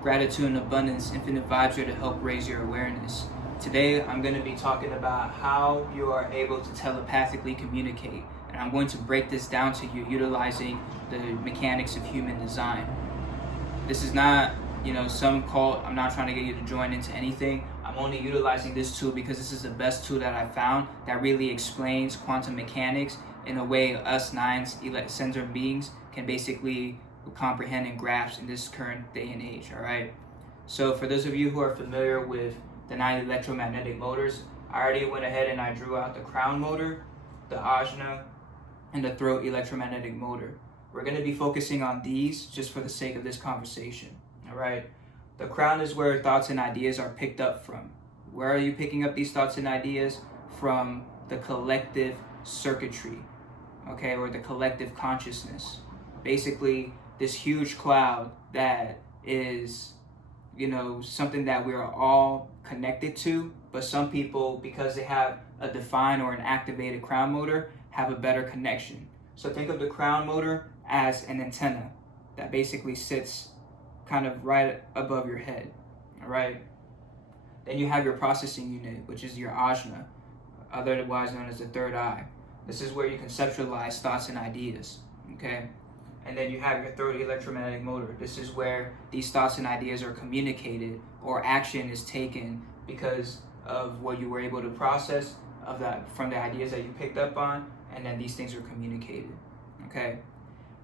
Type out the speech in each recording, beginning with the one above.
Gratitude and abundance, infinite vibes here to help raise your awareness. Today, I'm going to be talking about how you are able to telepathically communicate. And I'm going to break this down to you utilizing the mechanics of human design. This is not, some cult. I'm not trying to get you to join into anything. I'm only utilizing this tool because this is the best tool that I found that really explains quantum mechanics in a way us nines, sensor beings, can basically comprehend and grasp in this current day and age. All right. So for those of you who are familiar with the 9 electromagnetic motors, I already went ahead and I drew out the crown motor, the ajna, and the throat electromagnetic motor. We're going to be focusing on these just for the sake of this conversation. All right. The crown is where thoughts and ideas are picked up from. Where are you picking up these thoughts and ideas? From the collective circuitry, okay, or the collective consciousness. Basically, this huge cloud that is, something that we are all connected to, but some people, because they have a defined or an activated crown motor, have a better connection. So think of the crown motor as an antenna that basically sits kind of right above your head, all right? Then you have your processing unit, which is your ajna, otherwise known as the third eye. This is where you conceptualize thoughts and ideas, okay? And then you have your throat electromagnetic motor. This is where these thoughts and ideas are communicated or action is taken because of what you were able to process from the ideas that you picked up on, and then these things are communicated, okay?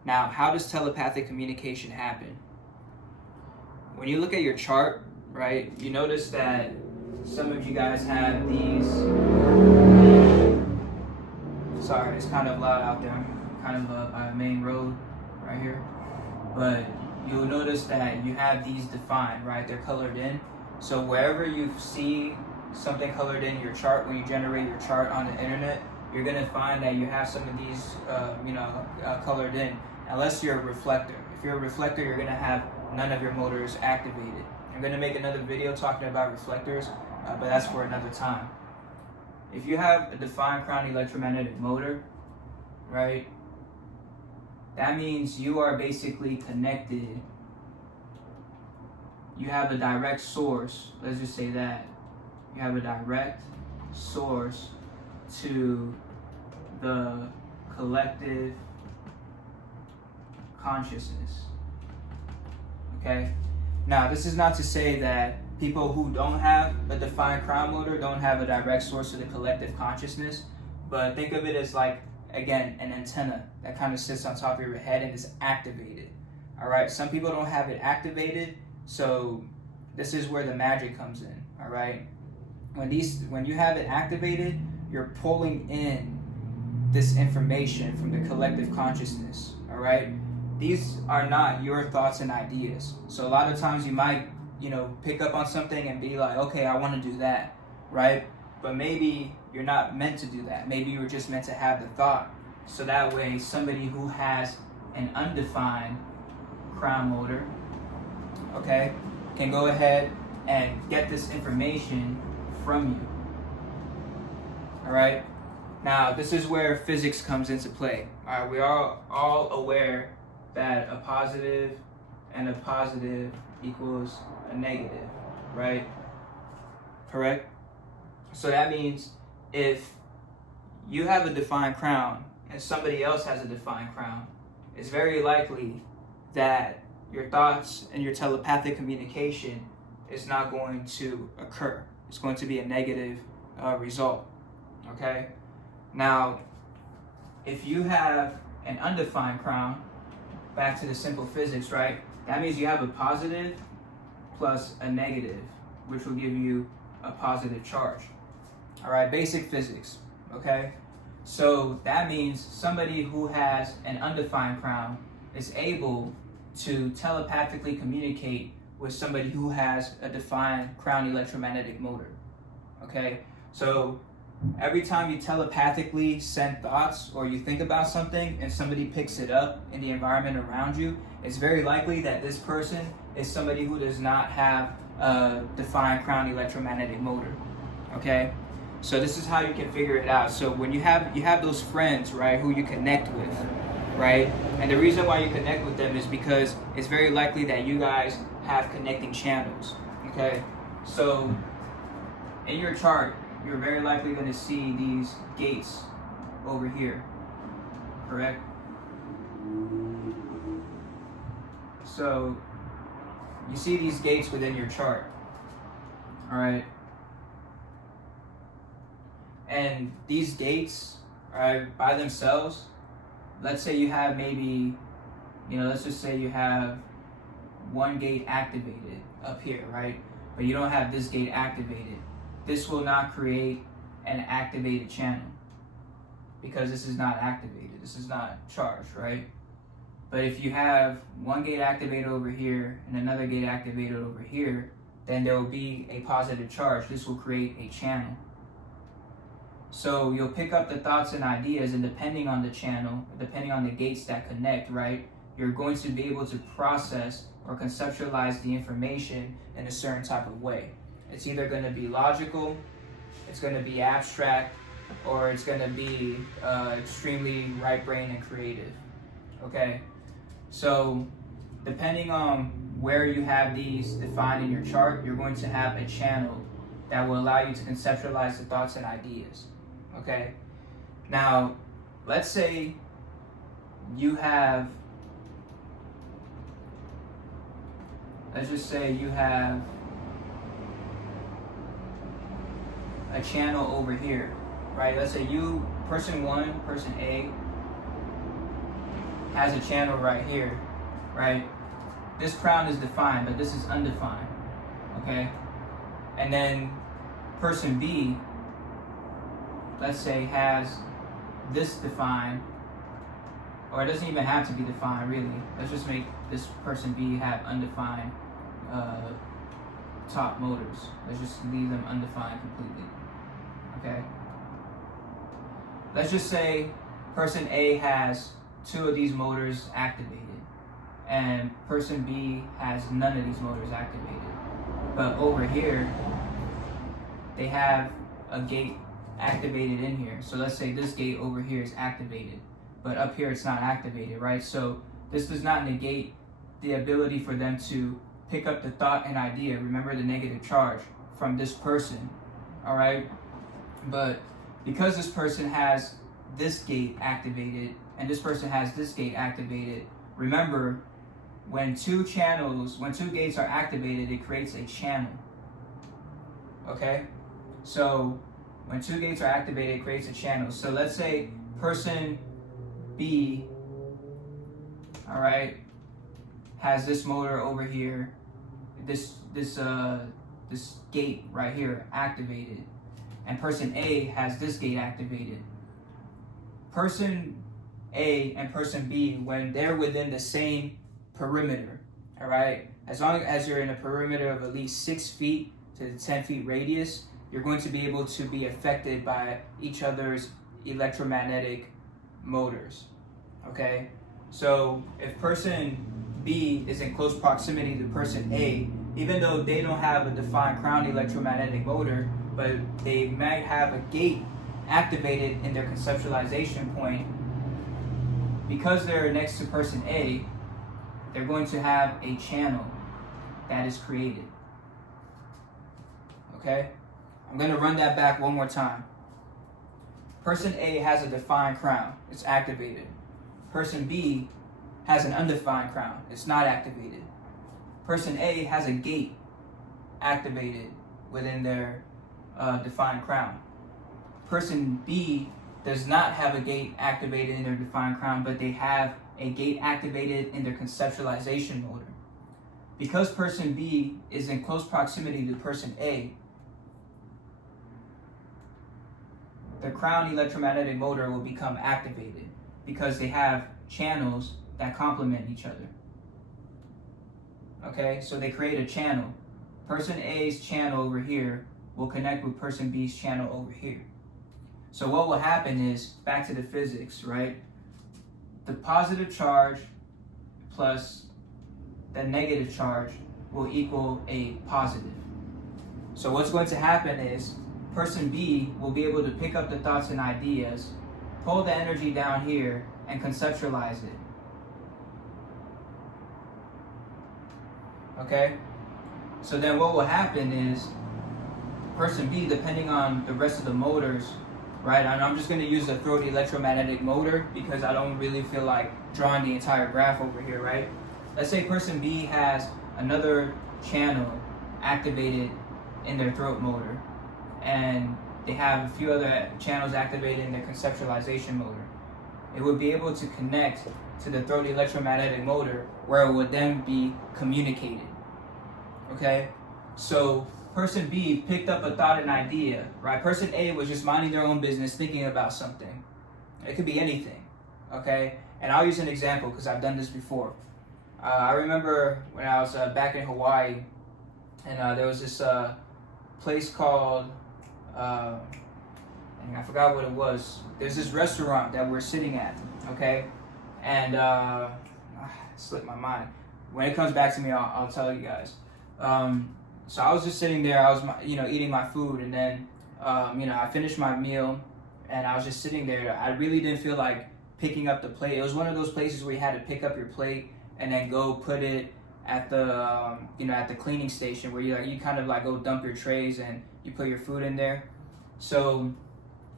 Now, how does telepathic communication happen? When you look at your chart, right, you notice that some of you guys have these, sorry, it's kind of loud out there. I'm kind of by a main road right here. But you'll notice that you have these defined, right? They're colored in. So wherever you see something colored in your chart, when you generate your chart on the internet, you're going to find that you have some of these, colored in, unless you're a reflector. If you're a reflector, you're going to have none of your motors activated. I'm going to make another video talking about reflectors, but that's for another time. If you have a defined crown electromagnetic motor, right, that means you are basically connected. You have a direct source. Let's just say that. You have a direct source to the collective consciousness. Okay? Now, this is not to say that people who don't have a defined crown motor don't have a direct source to the collective consciousness, but think of it as like, again, an antenna that kind of sits on top of your head and is activated. All right? Some people don't have it activated, so this is where the magic comes in. All right? When you have it activated, you're pulling in this information from the collective consciousness. All right? These are not your thoughts and ideas. So a lot of times you might, pick up on something and be like, okay, I want to do that, right? But maybe you're not meant to do that. Maybe you were just meant to have the thought. So that way, somebody who has an undefined crown motor, okay, can go ahead and get this information from you. All right? Now, this is where physics comes into play. All right, we are all aware that a positive and a positive equals a negative, right? Correct? So that means if you have a defined crown and somebody else has a defined crown, it's very likely that your thoughts and your telepathic communication is not going to occur. It's going to be a negative result, okay? Now, if you have an undefined crown, back to the simple physics, right? That means you have a positive plus a negative, which will give you a positive charge. All right, basic physics, okay? So that means somebody who has an undefined crown is able to telepathically communicate with somebody who has a defined crown electromagnetic motor, okay? So every time you telepathically send thoughts or you think about something and somebody picks it up in the environment around you, it's very likely that this person is somebody who does not have a defined crown electromagnetic motor, okay? So this is how you can figure it out. So when you have those friends, right, who you connect with, right? And the reason why you connect with them is because it's very likely that you guys have connecting channels. Okay, so in your chart, you're very likely going to see these gates over here, correct? So you see these gates within your chart, all right? And these gates, all right, by themselves, let's say you have maybe, let's just say you have one gate activated up here, right? But you don't have this gate activated. This will not create an activated channel because this is not activated. This is not charged, right? But if you have one gate activated over here and another gate activated over here, then there will be a positive charge. This will create a channel. So you'll pick up the thoughts and ideas, and depending on the channel, depending on the gates that connect, right, you're going to be able to process or conceptualize the information in a certain type of way. It's either going to be logical, it's going to be abstract, or it's going to be extremely right brain and creative. Okay, so depending on where you have these defined in your chart, you're going to have a channel that will allow you to conceptualize the thoughts and ideas. Okay, now let's say you have, let's just say you have a channel over here, right? Let's say you, person one, person A, has a channel right here, right? This crown is defined, but this is undefined, okay? And then person B, let's say, has this defined, or it doesn't even have to be defined, really. Let's just make this person B have undefined top motors. Let's just leave them undefined completely, okay? Let's just say person A has 2 of these motors activated, and person B has none of these motors activated. But over here, they have a gate activated in here. So let's say this gate over here is activated, but up here it's not activated, right? So this does not negate the ability for them to pick up the thought and idea, remember the negative charge, from this person, all right? But because this person has this gate activated and this person has this gate activated, remember, when two gates are activated, it creates a channel, okay? So when 2 gates are activated, it creates a channel. So let's say person B, all right, has this motor over here, this gate right here activated, and person A has this gate activated. Person A and person B, when they're within the same perimeter, all right, as long as you're in a perimeter of at least 6 feet to the 10 feet radius, you're going to be able to be affected by each other's electromagnetic motors, okay? So if person B is in close proximity to person A, even though they don't have a defined crown electromagnetic motor, but they might have a gate activated in their conceptualization point, because they're next to person A, they're going to have a channel that is created, okay? I'm going to run that back one more time. Person A has a defined crown. It's activated. Person B has an undefined crown. It's not activated. Person A has a gate activated within their defined crown. Person B does not have a gate activated in their defined crown, but they have a gate activated in their conceptualization motor. Because person B is in close proximity to person A, the crown electromagnetic motor will become activated because they have channels that complement each other. Okay, so they create a channel. Person A's channel over here will connect with person B's channel over here. So what will happen is, back to the physics, right? The positive charge plus the negative charge will equal a positive. So what's going to happen is, person B will be able to pick up the thoughts and ideas, pull the energy down here, and conceptualize it. okay? So then what will happen is person B, depending on the rest of the motors, right? And I'm just going to use the throat electromagnetic motor because I don't really feel like drawing the entire graph over here, right? Let's say person B has another channel activated in their throat motor, and they have a few other channels activated in their conceptualization motor. It would be able to connect to the throat electromagnetic motor where it would then be communicated, okay? So person B picked up a thought and idea, right? Person A was just minding their own business, thinking about something. It could be anything, okay? And I'll use an example because I've done this before. I remember when I was back in Hawaii, and there was this place called, and I forgot what it was. There's this restaurant that we're sitting at, okay? And slipped my mind. When it comes back to me, I'll tell you guys. So I was just sitting there, I was, eating my food, and then, I finished my meal, and I was just sitting there. I really didn't feel like picking up the plate. It was one of those places where you had to pick up your plate and then go put it at the, at the cleaning station where you kind of like go dump your trays and you put your food in there. So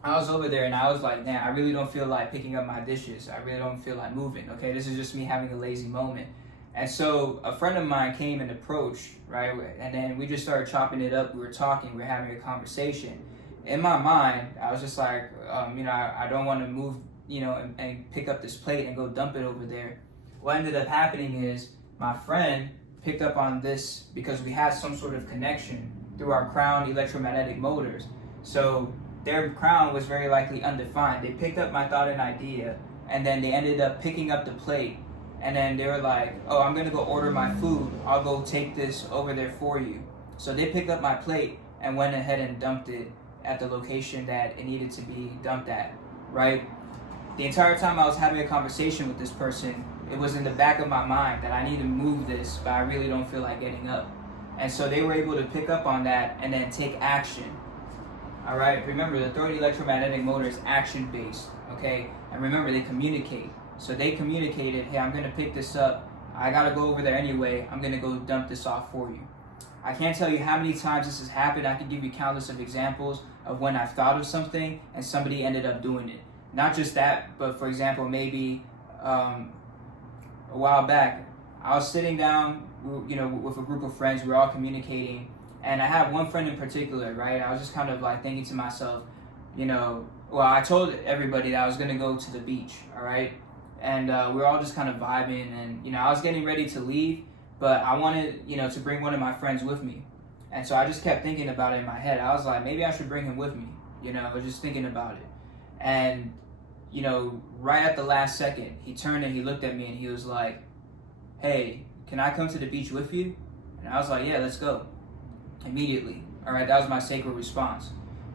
I was over there and I was like, man, I really don't feel like picking up my dishes. I really don't feel like moving, okay? This is just me having a lazy moment. And so a friend of mine came and approached, right? And then we just started chopping it up. We were talking, we were having a conversation. In my mind, I was just like, I don't want to move, and pick up this plate and go dump it over there. What ended up happening is my friend picked up on this because we had some sort of connection through our crown electromagnetic motors. So their crown was very likely undefined. They picked up my thought and idea, and then they ended up picking up the plate. And then they were like, oh, I'm gonna go order my food. I'll go take this over there for you. So they picked up my plate and went ahead and dumped it at the location that it needed to be dumped at, right? The entire time I was having a conversation with this person, it was in the back of my mind that I need to move this, but I really don't feel like getting up. And so they were able to pick up on that and then take action. All right, remember the throat electromagnetic motor is action-based, okay? And remember, they communicate. So they communicated, hey, I'm gonna pick this up. I gotta go over there anyway. I'm gonna go dump this off for you. I can't tell you how many times this has happened. I could give you countless of examples of when I've thought of something and somebody ended up doing it. Not just that, but for example, maybe a while back, I was sitting down, with a group of friends. We were all communicating, and I had one friend in particular, right? I was just kind of like thinking to myself, I told everybody that I was gonna go to the beach, all right? And we were all just kind of vibing, and I was getting ready to leave, but I wanted, to bring one of my friends with me. And so I just kept thinking about it in my head. I was like, maybe I should bring him with me, I was just thinking about it. And, right at the last second, he turned and he looked at me and he was like, hey, can I come to the beach with you? And I was like, yeah, let's go. Immediately. All right, that was my sacred response,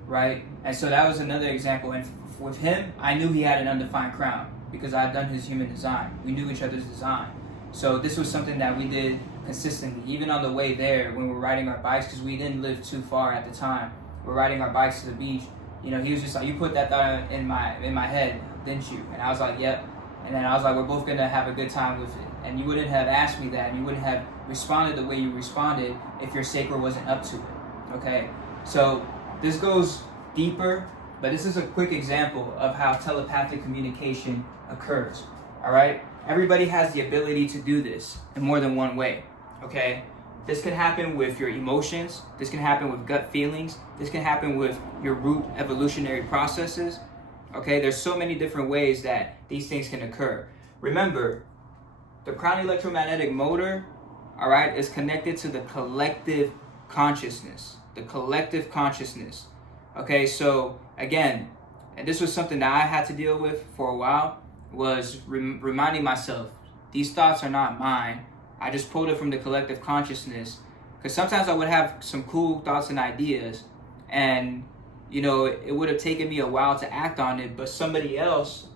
right? And so that was another example. And with him, I knew he had an undefined crown because I had done his human design. We knew each other's design. So this was something that we did consistently, even on the way there when we were riding our bikes, because we didn't live too far at the time. We're riding our bikes to the beach. He was just like, you put that thought in my head, didn't you? And I was like, yep. And then I was like, we're both gonna have a good time with it. And you wouldn't have asked me that, and you wouldn't have responded the way you responded if your sacred wasn't up to it, okay? So this goes deeper, but this is a quick example of how telepathic communication occurs, all right? Everybody has the ability to do this in more than one way, okay? This can happen with your emotions. This can happen with gut feelings. This can happen with your root evolutionary processes, okay? There's so many different ways that these things can occur. Remember, the crown electromagnetic motor, all right, is connected to the collective consciousness. The collective consciousness. Okay, so again, and this was something that I had to deal with for a while, was reminding myself, these thoughts are not mine. I just pulled it from the collective consciousness. Because sometimes I would have some cool thoughts and ideas, and it would have taken me a while to act on it, but somebody else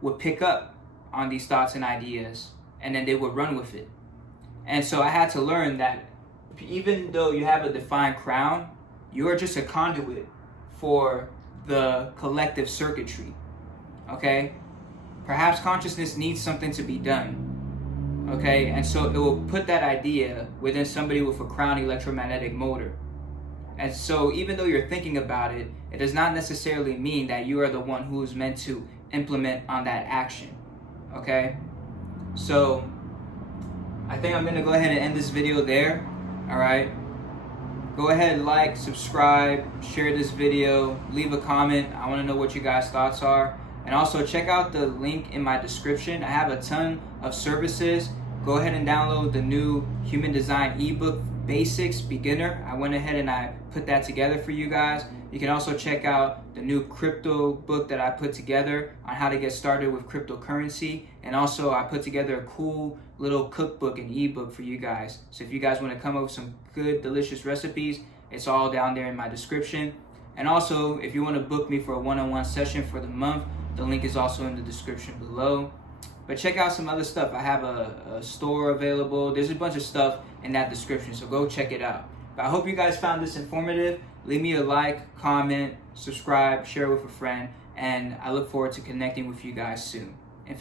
would pick up on these thoughts and ideas, and then they would run with it. And so I had to learn that even though you have a defined crown, you are just a conduit for the collective circuitry, okay? Perhaps consciousness needs something to be done, Okay, and so it will put that idea within somebody with a crown electromagnetic motor. And so even though you're thinking about it, it does not necessarily mean that you are the one who is meant to implement on that action. Okay, so I think I'm gonna go ahead and end this video there. All right, go ahead and like, subscribe, share this video, leave a comment. I want to know what you guys' thoughts are. And also check out the link in my description. I have a ton of services. Go ahead and download the new Human Design ebook, Basics Beginner. I went ahead and I put that together for you guys. You can also check out the new crypto book that I put together on how to get started with cryptocurrency. And also I put together a cool little cookbook and ebook for you guys. So if you guys want to come up with some good, delicious recipes, it's all down there in my description. And also, if you want to book me for a one-on-one session for the month, the link is also in the description below. But check out some other stuff. I have a store available. There's a bunch of stuff in that description, so go check it out. But I hope you guys found this informative. Leave me a like, comment, subscribe, share with a friend, and I look forward to connecting with you guys soon.